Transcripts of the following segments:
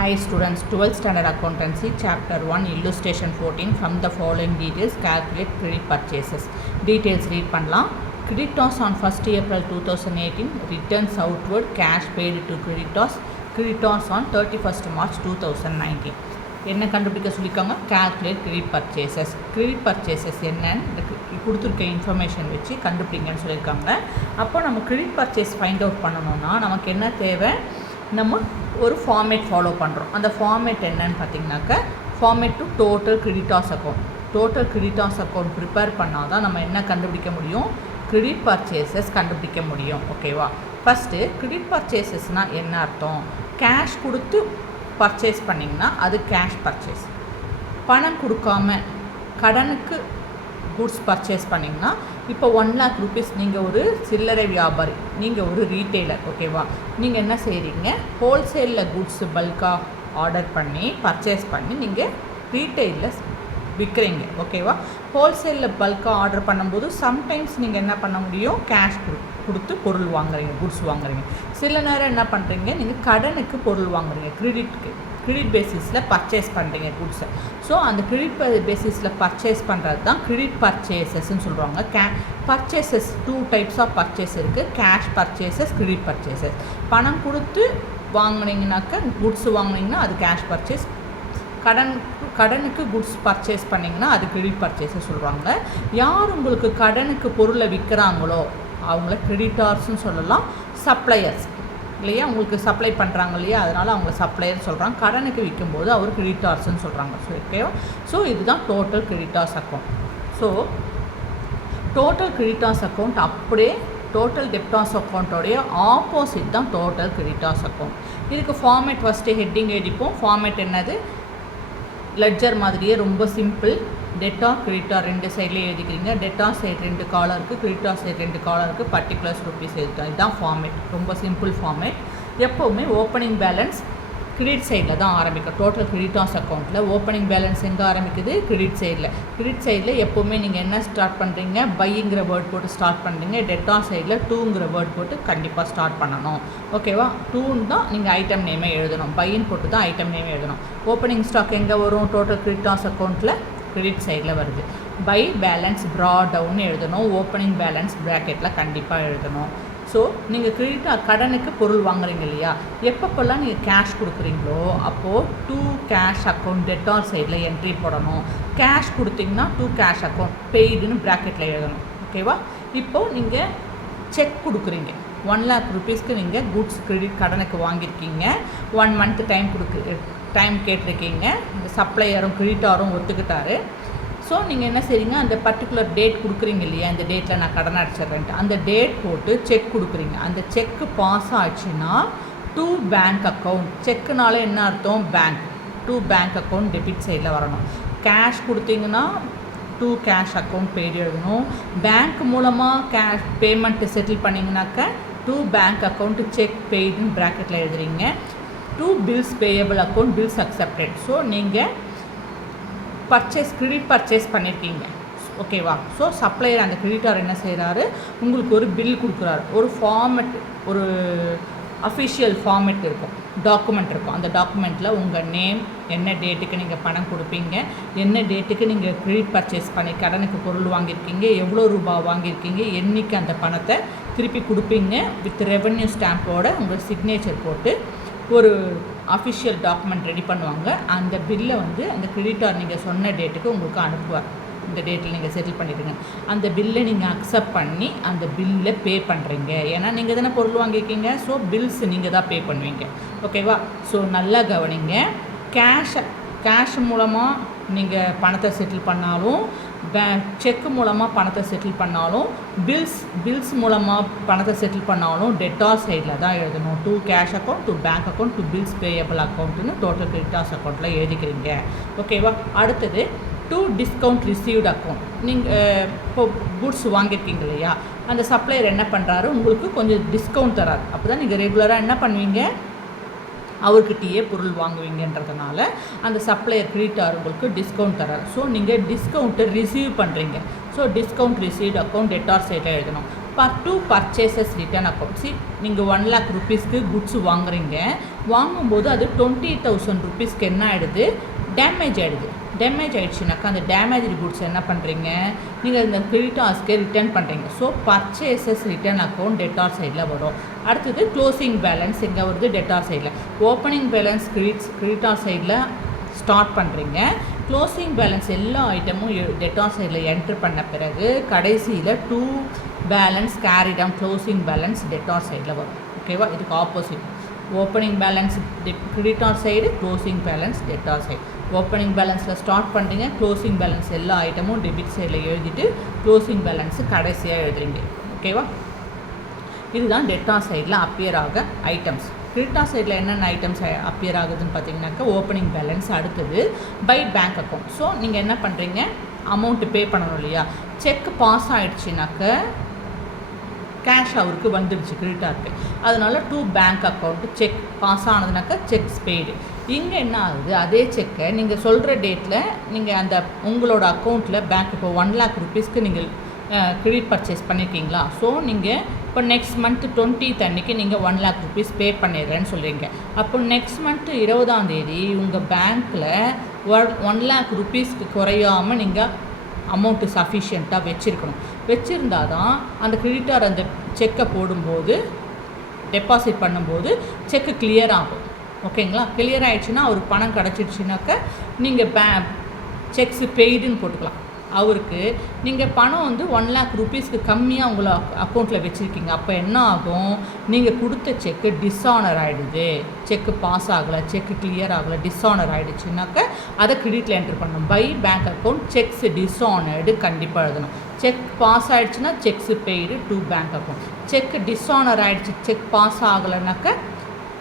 Hi students, 12th standard accountancy chapter 1 illustration 14 from the following details calculate credit purchases. Details read பண்ணலாம். Creditors on 1st April 2018 returns outward cash paid to creditors on 31st March 2019. என்ன கண்டுபிடிக்க சொல்லியிருக்காங்க? calculate credit purchases என்னன்னு கொடுத்துருக்க information வச்சு கண்டுபிடிங்கன்னு சொல்லியிருக்காங்க. அப்போ நம்ம credit purchase ஃபைண்ட் அவுட் பண்ணணும்னா நமக்கு என்ன தேவை? நம்ம ஒரு ஃபார்மேட் ஃபாலோ பண்ணுறோம். அந்த ஃபார்மேட் என்னன்னு பார்த்தீங்கன்னாக்க format to total creditors account prepare பண்ணால் தான் நம்ம என்ன கண்டுபிடிக்க முடியும்? கிரெடிட் பர்ச்சேசஸ் கண்டுபிடிக்க முடியும். ஓகேவா? ஃபஸ்ட்டு கிரெடிட் பர்ச்சேசஸ்னால் என்ன அர்த்தம்? கேஷ் கொடுத்து பர்ச்சேஸ் பண்ணிங்கன்னா அது கேஷ் பர்ச்சேஸ். பணம் கொடுக்காம கடனுக்கு குட்ஸ் பர்ச்சேஸ் பண்ணிங்கன்னா இப்போ 1 lakh rupees நீங்கள் ஒரு சில்லறை வியாபாரி, நீங்கள் ஒரு ரீட்டெய்லர். ஓகேவா? நீங்கள் என்ன செய்கிறீங்க? ஹோல்சேலில் குட்ஸ் பல்காக ஆர்டர் பண்ணி பர்ச்சேஸ் பண்ணி நீங்கள் ரீட்டெயிலில் விற்கிறீங்க. ஓகேவா? ஹோல்சேலில் பல்காக ஆர்டர் பண்ணும்போது சம்டைம்ஸ் நீங்கள் என்ன பண்ண முடியும்? கேஷ் கொடுத்து பொருள் வாங்குறீங்க, குட்ஸ் வாங்குறீங்க. சில நேரம் என்ன பண்ணுறீங்க? நீங்கள் கடனுக்கு பொருள் வாங்குறீங்க, கிரெடிட் பேசிஸில் பர்ச்சேஸ் பண்ணுறீங்க குட்ஸை. ஸோ அந்த கிரெடிட் பேசிஸில் பர்ச்சேஸ் பண்ணுறது தான் கிரெடிட் பர்ச்சேசஸ்ன்னு சொல்கிறாங்க. பர்ச்சேசஸ் 2 types ஆஃப் பர்ச்சேஸ் இருக்குது. Cash purchases, credit purchases. பணம் கொடுத்து வாங்கினீங்கனாக்கா குட்ஸ் வாங்கினீங்கன்னா அது கேஷ் பர்ச்சேஸ். கடனுக்கு குட்ஸ் பர்ச்சேஸ் பண்ணிங்கன்னா அது கிரெடிட் பர்ச்சேஸை சொல்கிறாங்க. யார் உங்களுக்கு கடனுக்கு பொருளை விற்கிறாங்களோ அவங்கள கிரெடிட்டார்ஸ்ன்னு சொல்லலாம். சப்ளையர்ஸ் இல்லையா, உங்களுக்கு சப்ளை பண்ணுறாங்க இல்லையா, அதனால் அவங்க சப்ளையர் சொல்கிறாங்க. கடனுக்கு விற்கும்போது அவர் கிரெடிட்டார்ஸ்ன்னு சொல்கிறாங்க. ஸோ ஓகேவா? ஸோ இதுதான் total creditors account. So total creditors account அப்படியே டோட்டல் டெப்டார்ஸ் அக்கௌண்ட்டோடைய ஆப்போசிட் தான் டோட்டல் கிரெடிட்டார்ஸ் அக்கௌண்ட். இதுக்கு ஃபார்மேட் ஃபஸ்ட்டு ஹெட்டிங் எழுதிப்போம். ஃபார்மேட் என்னது? லெட்ஜர் மாதிரியே ரொம்ப சிம்பிள். டெட்டார் கிரெடிட்டார் 2 சைட்லேயே எழுதிக்கிறீங்க. டெட்டார் சைட் 2 காலம் இருக்குது, கிரெடிட்டார் சைட் 2 காலம் இருக்குது, பர்டிகுலர்ஸ் ருபீஸ் எழுதிட்டோம். இதுதான் ஃபார்மேட், ரொம்ப சிம்பிள் ஃபார்மேட். எப்போவுமே ஓப்பனிங் பேலன்ஸ் கிரெடிட் சைடில் தான் ஆரம்பிக்கும். டோட்டல் கிரெடிட்டார்ஸ் அக்கௌண்ட்டில் ஓப்பனிங் பேலன்ஸ் எங்கே ஆரம்பிக்குது? கிரெடிட் சைடில் எப்போவுமே நீங்கள் என்ன ஸ்டார்ட் பண்ணுறீங்க? பைங்கிற வேர்ட் போட்டு ஸ்டார்ட் பண்ணுறீங்க. டெட்டார் சைடில் 2ங்கிற வேர்ட் போட்டு கண்டிப்பாக ஸ்டார்ட் பண்ணணும். ஓகேவா? 2ன்னு தான் நீங்கள் ஐட்டம் நேமே எழுதணும். பையின்னு போட்டு தான் ஐட்டம் நேமே எழுதணும். ஓப்பனிங் ஸ்டாக் எங்கே வரும்? டோட்டல் கிரெடிட்டார்ஸ் அக்கௌண்ட்டில் கிரெடிட் சைடில் வருது. பை பேலன்ஸ் ட்ரா டவுன் எழுதணும். ஓப்பனிங் பேலன்ஸ் ப்ராக்கெட்டில் கண்டிப்பாக எழுதணும். ஸோ நீங்கள் கடனுக்கு பொருள் வாங்குறீங்க இல்லையா, எப்பப்போல்லாம் நீங்கள் கேஷ் கொடுக்குறீங்களோ அப்போது டு கேஷ் அக்கௌண்ட் டெட்டார் சைடில் என்ட்ரி போடணும். கேஷ் கொடுத்தீங்கன்னா டு கேஷ் அக்கௌண்ட் பெய்டுன்னு ப்ராக்கெட்டில் எழுதணும். ஓகேவா? இப்போது நீங்கள் செக் கொடுக்குறீங்க. 1 lakh rupeesக்கு நீங்கள் குட்ஸ் கிரெடிட் கடனுக்கு வாங்கியிருக்கீங்க. 1 month டைம் கேட்டிருக்கீங்க. இந்த சப்ளையரும் கிரெடிட்டாரும் ஒத்துக்கிட்டாரு. ஸோ நீங்கள் என்ன செய்றீங்க? அந்த பர்டிகுலர் டேட் கொடுக்குறீங்க இல்லையா, இந்த டேட்டில் நான் கடன் அடிச்சிட்றேன்ட்டு அந்த டேட் போட்டு செக் கொடுக்குறீங்க. அந்த செக்கு பாஸ் ஆச்சுன்னா டு பேங்க் அக்கௌண்ட். செக்குனால என்ன அர்த்தம்? Bank. To bank account debit சைடில் வரணும். கேஷ் கொடுத்தீங்கன்னா டு கேஷ் அக்கௌண்ட் பெய்டு எழுதணும். பேங்க் மூலமாக கேஷ் பேமெண்ட்டு செட்டில் பண்ணிங்கனாக்கா டு பேங்க் அக்கௌண்ட் செக் பெய்டுன்னு ப்ராக்கெட்டில் எழுதுறீங்க. To bills payable account bills accepted. So நீங்கள் கிரெடிட் பர்ச்சேஸ் பண்ணியிருக்கீங்க. ஓகேவா? ஸோ சப்ளையர் அந்த கிரெடிட்டார் என்ன செய்கிறாரு? உங்களுக்கு ஒரு பில் கொடுக்குறாரு. ஒரு ஃபார்மெட், ஒரு அஃபிஷியல் ஃபார்மெட் இருக்கும், டாக்குமெண்ட் இருக்கும். அந்த டாக்குமெண்ட்டில் உங்கள் நேம், என்ன டேட்டுக்கு நீங்கள் பணம் கொடுப்பீங்க, என்ன டேட்டுக்கு நீங்கள் கிரெடிட் பர்ச்சேஸ் பண்ணி கடனுக்கு பொருள் வாங்கியிருக்கீங்க, எவ்வளோ ரூபாய் வாங்கியிருக்கீங்க, என்றைக்கு அந்த பணத்தை திருப்பி கொடுப்பீங்க, வித் ரெவென்யூ ஸ்டாம்போட உங்கள் சிக்னேச்சர் போட்டு ஒரு அஃபிஷியல் டாக்குமெண்ட் ரெடி பண்ணுவாங்க. அந்த பில்லை அந்த கிரெடிட்டார் நீங்கள் சொன்ன டேட்டுக்கு உங்களுக்கு அனுப்புவார். இந்த டேட்டில் நீங்கள் செட்டில் பண்ணிடுங்க. அந்த பில்லை நீங்கள் அக்செப்ட் பண்ணி அந்த பில்லை பே பண்ணுறீங்க. ஏன்னா நீங்கள் தானே பொருள் வாங்கியிருக்கீங்க. ஸோ பில்ஸ் நீங்கள் தான் பே பண்ணுவீங்க. ஓகேவா? ஸோ நல்லா கவனிங்க. கேஷ் மூலமாக நீங்கள் பணத்தை செட்டில் பண்ணாலும், செக்கு மூலமாக பணத்தை செட்டில் பண்ணாலும், பில்ஸ் மூலமாக பணத்தை செட்டில் பண்ணாலும் டெட்டார் சைடில் தான் எழுதணும். To cash account, to bank account, to bills payable அக்கௌண்ட்டுன்னு டோட்டல் கிரெடிட்டார்ஸ் அக்கௌண்ட்டில் எழுதிக்கிறீங்க. ஓகேவா? அடுத்தது டு டிஸ்கவுண்ட் ரிசீவ்டு அக்கௌண்ட். நீங்கள் இப்போ குட்ஸ் வாங்கியிருக்கீங்க இல்லையா, அந்த சப்ளையர் என்ன பண்ணுறாரு? உங்களுக்கு கொஞ்சம் டிஸ்கவுண்ட் தராரு. அப்போ தான் நீங்கள் ரெகுலராக என்ன பண்ணுவீங்க? அவர்கிட்டயே பொருள் வாங்குவீங்கன்றதுனால அந்த சப்ளையர் கிரெடிட்டார் உங்களுக்கு டிஸ்கவுண்ட் தரார். ஸோ நீங்கள் டிஸ்கவுண்ட்டை ரிசீவ் பண்ணுறீங்க. So discount received account debtor சைடில் எழுதணும். 2 பர்ச்சேசஸ் ரிட்டர்ன் அக்கௌண்ட். நீங்கள் 1 lakh rupeesக்கு குட்ஸ் வாங்குறீங்க, வாங்கும்போது அது 20,000 rupeesக்கு என்ன ஆகிடுது, டேமேஜ் ஆகிடுது. டேமேஜ் ஆகிடுச்சுனாக்கா அந்த டேமேஜ் குட்ஸ் என்ன பண்ணுறீங்க, நீங்கள் இந்த கிரெடிட்டார்ஸ்க்கே ரிட்டர்ன் பண்ணுறீங்க. So purchases return account debtor சைடில் வரும். அடுத்தது க்ளோசிங் பேலன்ஸ் எங்கே வருது, டெட்டார் சைடில். ஓப்பனிங் பேலன்ஸ் கிரெடிட்டார் சைடில் ஸ்டார்ட் பண்ணுறீங்க. க்ளோசிங் பேலன்ஸ் எல்லா ஐட்டமும் டெட்டார் சைடில் என்ட்ரு பண்ண பிறகு கடைசியில் 2 balance carry down closing balance debtor சைடில் வரும். ஓகேவா, இதுக்கு opposite. Opening balance creditor side, closing balance debtor side. ஓப்பனிங் பேலன்ஸில் ஸ்டார்ட் பண்ணுறீங்க, க்ளோசிங் பேலன்ஸ் எல்லா ஐட்டமும் டெபிட் சைடில் எழுதிட்டு க்ளோசிங் பேலன்ஸு கடைசியாக எழுதுறீங்க. ஓகேவா, இதுதான் டெட்டார் சைடில் அப்பியர் ஆக ஐட்டம்ஸ். கிரெடிட்டார் சைடில் என்னென்ன ஐட்டம்ஸ் அப்பியர் ஆகுதுன்னு பார்த்தீங்கன்னாக்கா ஓப்பனிங் பேலன்ஸ், அடுத்தது பை பேங்க் அக்கௌண்ட். ஸோ நீங்கள் என்ன பண்ணுறீங்க, அமௌண்ட்டு பே பண்ணணும் இல்லையா, செக் பாஸ் ஆகிடுச்சினாக்க கேஷ் அவருக்கு வந்துடுச்சு கிரெடிட்டாருக்கு, அதனால் 2 பேங்க் அக்கௌண்ட்டு செக் பாஸ் ஆனதுனாக்கா செக்ஸ் பெய்டு. இங்கே என்ன ஆகுது, அதே செக்கை நீங்கள் சொல்கிற டேட்டில் நீங்கள் அந்த உங்களோட அக்கௌண்ட்டில் பேங்க் இப்போ 1 lakh rupeesக்கு நீங்கள் கிரெடிட் பர்ச்சேஸ் பண்ணியிருக்கீங்களா, ஸோ நீங்கள் இப்போ நெக்ஸ்ட் மந்த் 20th அன்றைக்கி நீங்கள் 1 lakh rupees பே பண்ணிடுறேன்னு சொல்கிறீங்க. அப்போ நெக்ஸ்ட் மந்த்து 20ஆம் தேதி உங்கள் பேங்க்கில் 1 lakh rupeesக்கு குறையாமல் நீங்கள் அமௌண்ட்டு சஃபிஷியண்ட்டாக வச்சுருந்தால் தான் அந்த கிரெடிட்டார் அந்த செக்கை போடும்போது டெபாசிட் பண்ணும்போது செக்கு கிளியர் ஆகும். ஓகேங்களா, கிளியர் ஆகிடுச்சுன்னா அவருக்கு பணம் கிடச்சிடுச்சுனாக்க நீங்கள் செக்ஸு பெய்டுன்னு போட்டுக்கலாம். அவருக்கு நீங்கள் பணம் வந்து 1 lakh rupeesக்கு கம்மியாக உங்களை அக்கௌண்ட்டில் வச்சுருக்கீங்க. அப்போ என்ன ஆகும், நீங்கள் கொடுத்த செக்கு டிஸானர் ஆகிடுது, செக்கு பாஸ் ஆகலை, செக்கு கிளியர் ஆகலை, டிஸானர் ஆகிடுச்சுனாக்க அதை கிரெடிட்டில் என்ட்ரு பண்ணணும். By bank account cheques dishonoured கண்டிப்பாக எழுதணும். செக் பாஸ் ஆகிடுச்சுன்னா cheques paid 2 bank account. Cheque dishonour ஆகிடுச்சு, செக் பாஸ் ஆகலைனாக்க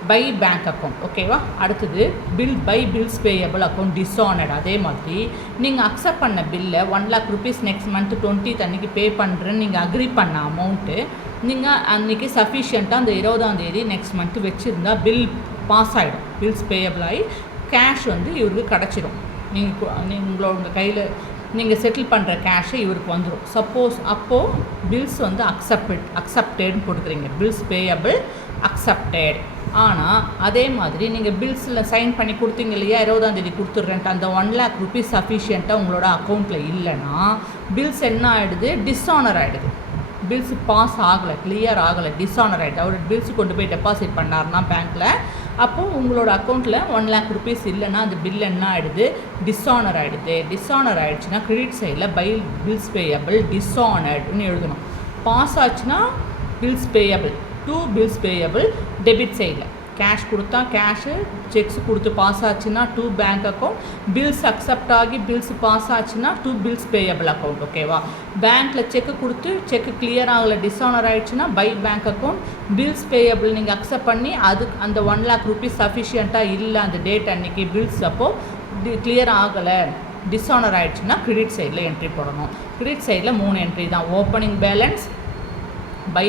பை பேங்க் அக்கௌண்ட். ஓகேவா, அடுத்தது பில்ஸ் பேயபிள் அக்கௌண்ட் டிஸானர்ட். அதே மாதிரி நீங்கள் அக்செப்ட் பண்ண பில்லை 1 lakh rupees next month 20th அன்றைக்கி பே பண்ணுறேன்னு நீங்கள் அக்ரி பண்ண அமௌண்ட்டு நீங்கள் அன்றைக்கி சஃபிஷியண்ட்டாக அந்த 20ஆம் தேதி நெக்ஸ்ட் மந்த்து வச்சுருந்தா பில் பாஸ் ஆகிடும், பில்ஸ் பேயபிள் ஆகி கேஷ் வந்து இவருக்கு கிடச்சிடும். நீங்கள் உங்களோட கையில் நீங்கள் செட்டில் பண்ணுற கேஷை இவருக்கு வந்துடும். சப்போஸ் அப்போது பில்ஸ் வந்து அக்செப்டட்னு போட்டுக்கிறீங்க, பில்ஸ் பேயபிள் அக்செப்டட். ஆனால் அதே மாதிரி நீங்கள் பில்ஸில் சைன் பண்ணி கொடுத்தீங்க இல்லையா, 20ஆம் தேதி கொடுத்துட்றேன்ட்டு அந்த 1 lakh rupees சஃபிஷியண்ட்டாக உங்களோட அக்கௌண்ட்டில் இல்லைன்னா பில்ஸ் என்ன ஆகிடுது, டிஸானர் ஆகிடுது. பில்ஸ் பாஸ் ஆகலை, கிளியர் ஆகலை, டிஸானர் ஆகிடுது. அவர் பில்ஸ் கொண்டு போய் டெபாசிட் பண்ணார்னா பேங்க்கில், அப்போது உங்களோட அக்கௌண்ட்டில் 1 lakh rupees இல்லைன்னா அந்த பில் என்ன ஆகிடுது, டிஸானர் ஆகிடுது. டிஸானர் ஆகிடுச்சுன்னா கிரெடிட் சைடில் பை பில்ஸ் பேயபிள் டிஸானர்டுன்னு எழுதணும். பாஸ் ஆச்சுன்னா bills payable, 2 bills payable. Debit சைடில் கேஷ் கொடுத்தா கேஷு, செக்ஸ் கொடுத்து பாஸ் ஆச்சுன்னா 2 பேங்க் அக்கௌண்ட், பில்ஸ் அக்செப்ட் ஆகி பில்ஸ் பாஸ் ஆச்சுன்னா 2 பில்ஸ் பேயபிள் அக்கௌண்ட். ஓகேவா, பேங்க்கில் செக்கு கொடுத்து செக்கு கிளியர் ஆகலை, டிஸானர் ஆகிடுச்சுன்னா by bank account, bills payable நீங்கள் அக்செப்ட் பண்ணி அந்த 1 lakh rupees சஃபிஷியண்ட்டாக இல்லை அந்த டேட் அன்றைக்கி பில்ஸ் அப்போது கிளியர் ஆகலை, டிஸானர் ஆகிடுச்சுன்னா கிரெடிட் சைடில் என்ட்ரி போடணும். கிரெடிட் சைடில் 3 என்ட்ரி தான். Opening balance, by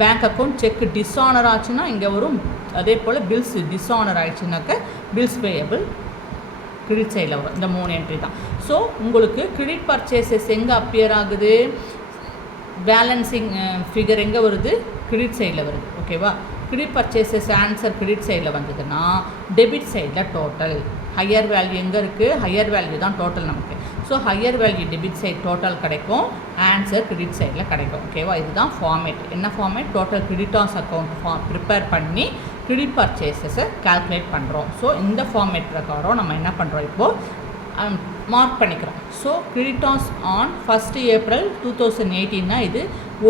bank account, cheque dishonour ஆச்சுன்னா இங்கே வரும். அதே போல் பில்ஸ் டிஸானர் ஆகிடுச்சுனாக்க பில்ஸ் பேயபிள் கிரெடிட் சைடில் வரும். இந்த 3 என்ட்ரி தான். ஸோ உங்களுக்கு கிரெடிட் பர்ச்சேசஸ் எங்கே அப்பியர் ஆகுது, பேலன்சிங் ஃபிகர் எங்கே வருது, கிரெடிட் சைடில் வருது. ஓகேவா, கிரெடிட் பர்ச்சேசஸ் ஆன்சர் கிரெடிட் சைடில் வந்ததுன்னா டெபிட் சைடில் டோட்டல் ஹையர் வேல்யூ எங்கே இருக்குது, ஹையர் வேல்யூ தான் டோட்டல் நமக்கு. So higher value debit side total கிடைக்கும், ஆன்சர் கிரெடிட் சைடில் கிடைக்கும். ஓகேவா, இதுதான் ஃபார்மேட். என்ன format, total creditors account prepare பண்ணி கிரெடிட் பர்ச்சேசஸை கால்குலேட் பண்ணுறோம். ஸோ இந்த ஃபார்மேட் பிரகாரம் நம்ம என்ன பண்ணுறோம், இப்போது மார்க் பண்ணிக்கிறோம். So creditors on 1st April 2018 இது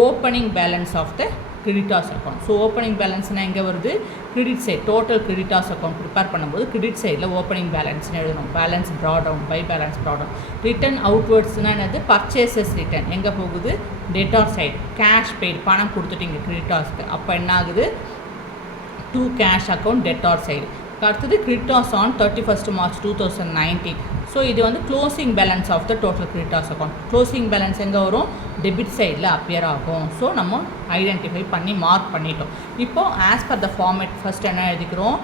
opening balance of the creditors account. So opening பேலன்ஸ்னால் எங்கே வருது, credit side. Total creditors account prepare பண்ணும்போது கிரெடிட் சைடில் ஓப்பனிங் பேலன்ஸ்னு எழுதணும். Balance brought down by balance brought down. Return அவுட்வர்ட்ஸ்னால் என்னது, பர்ச்சேசஸ் ரிட்டர்ன் எங்கே போகுது, டெட்டார் சைடு. கேஷ் பெய்டு, பணம் கொடுத்துட்டீங்க கிரெடிட்டார்ஸ்க்கு, அப்போ என்ன ஆகுது, 2 கேஷ் அக்கௌண்ட் டெட்டார் சைடு. அடுத்தது creditors on 31st March 2019. So இது வந்து closing balance of the total creditors account. Closing balance எங்கே வரும், டெபிட் சைடில் அப்பியர் ஆகும். ஸோ நம்ம ஐடென்டிஃபை பண்ணி மார்க் பண்ணிட்டோம். இப்போது as per the format first என்ன எழுதிக்கிறோம்,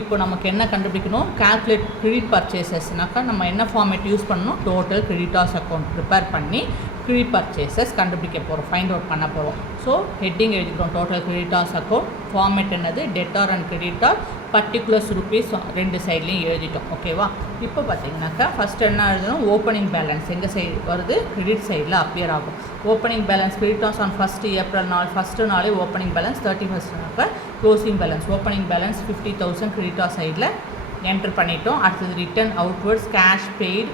இப்போ நமக்கு என்ன கண்டுபிடிக்கணும், கால்குலேட் கிரெடிட் பர்ச்சேசஸ்னாக்கா நம்ம என்ன ஃபார்மேட் யூஸ் பண்ணணும், டோட்டல் கிரெடிட்டார்ஸ் அக்கௌண்ட் ப்ரிப்பேர் பண்ணி கிரெடிட் பர்ச்சேசஸ் கண்டுபிடிக்க போகிறோம், ஃபைண்ட் அவுட் பண்ண போகிறோம். ஸோ ஹெட்டிங் எழுதிக்கிறோம், டோட்டல் கிரெடிட்டார்ஸ் அக்கௌண்ட். ஃபார்மேட் என்னது, debtor and creditor, particulars rupees ரெண்டு சைட்லேயும் எழுதிட்டோம். ஓகேவா? இப்போ பார்த்தீங்கன்னாக்கா ஃபஸ்ட் என்ன எழுதணும், ஓப்பனிங் பேலன்ஸ் எங்கள் சைடு வருது, கிரெடிட் சைடில் அப்பியர் ஆகும். Opening balance creditors on 1st April first நாளே opening balance 31st closing balance. Opening balance 50,000 creditor சைடில் என்டர் பண்ணிட்டோம். அடுத்தது ரிட்டர்ன் அவுட்வர்ட்ஸ் கேஷ் பெய்டு,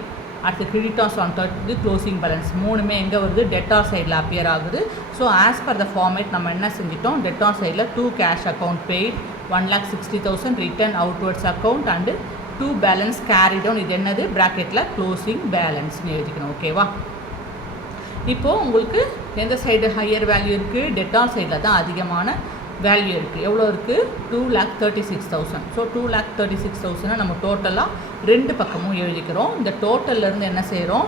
அடுத்து கிரெடிட்டார்ஸ் ஆன் 30 க்ளோசிங் பேலன்ஸ். மூணுமே எங்கே வருது, டெட்டார் சைடில் அப்பியர் ஆகுது. So as per the format நம்ம என்ன செஞ்சிட்டோம், டெட்டார் சைடில் 2 cash account paid 1,60,000 return outwards account and 2 balance carry down. இது என்னது, ப்ராக்கெட்டில் க்ளோசிங் பேலன்ஸ்னு எழுதிக்கணும். ஓகேவா? இப்போது உங்களுக்கு எந்த சைடு ஹையர் வேல்யூ இருக்குது, டெட்டார் சைடில் தான் அதிகமான வேல்யூ இருக்குது. எவ்வளோ இருக்குது, 2,36,000. ஸோ 2,36,000 நம்ம டோட்டலாக ரெண்டு பக்கமும் எழுதிக்கிறோம். இந்த டோட்டல்லேருந்து என்ன செய்கிறோம்,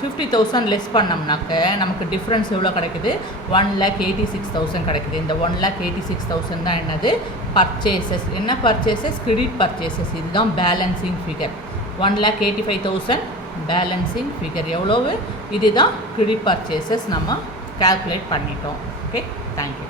50,000 லெஸ் பண்ணோம்னாக்க நமக்கு டிஃப்ரென்ஸ் எவ்வளோ கிடைக்குது, 1,86,000 கிடைக்குது. இந்த 1,86,000 தான் என்னது, பர்ச்சேசஸ். என்ன பர்ச்சேசஸ், கிரெடிட் பர்ச்சேசஸ். இதுதான் பேலன்சிங் ஃபிகர். 1,85,000 பேலன்சிங் ஃபிகர் எவ்வளவு, இதுதான் கிரெடிட் பர்ச்சேசஸ் நம்ம கால்குலேட் பண்ணிட்டோம். Okay, thank you.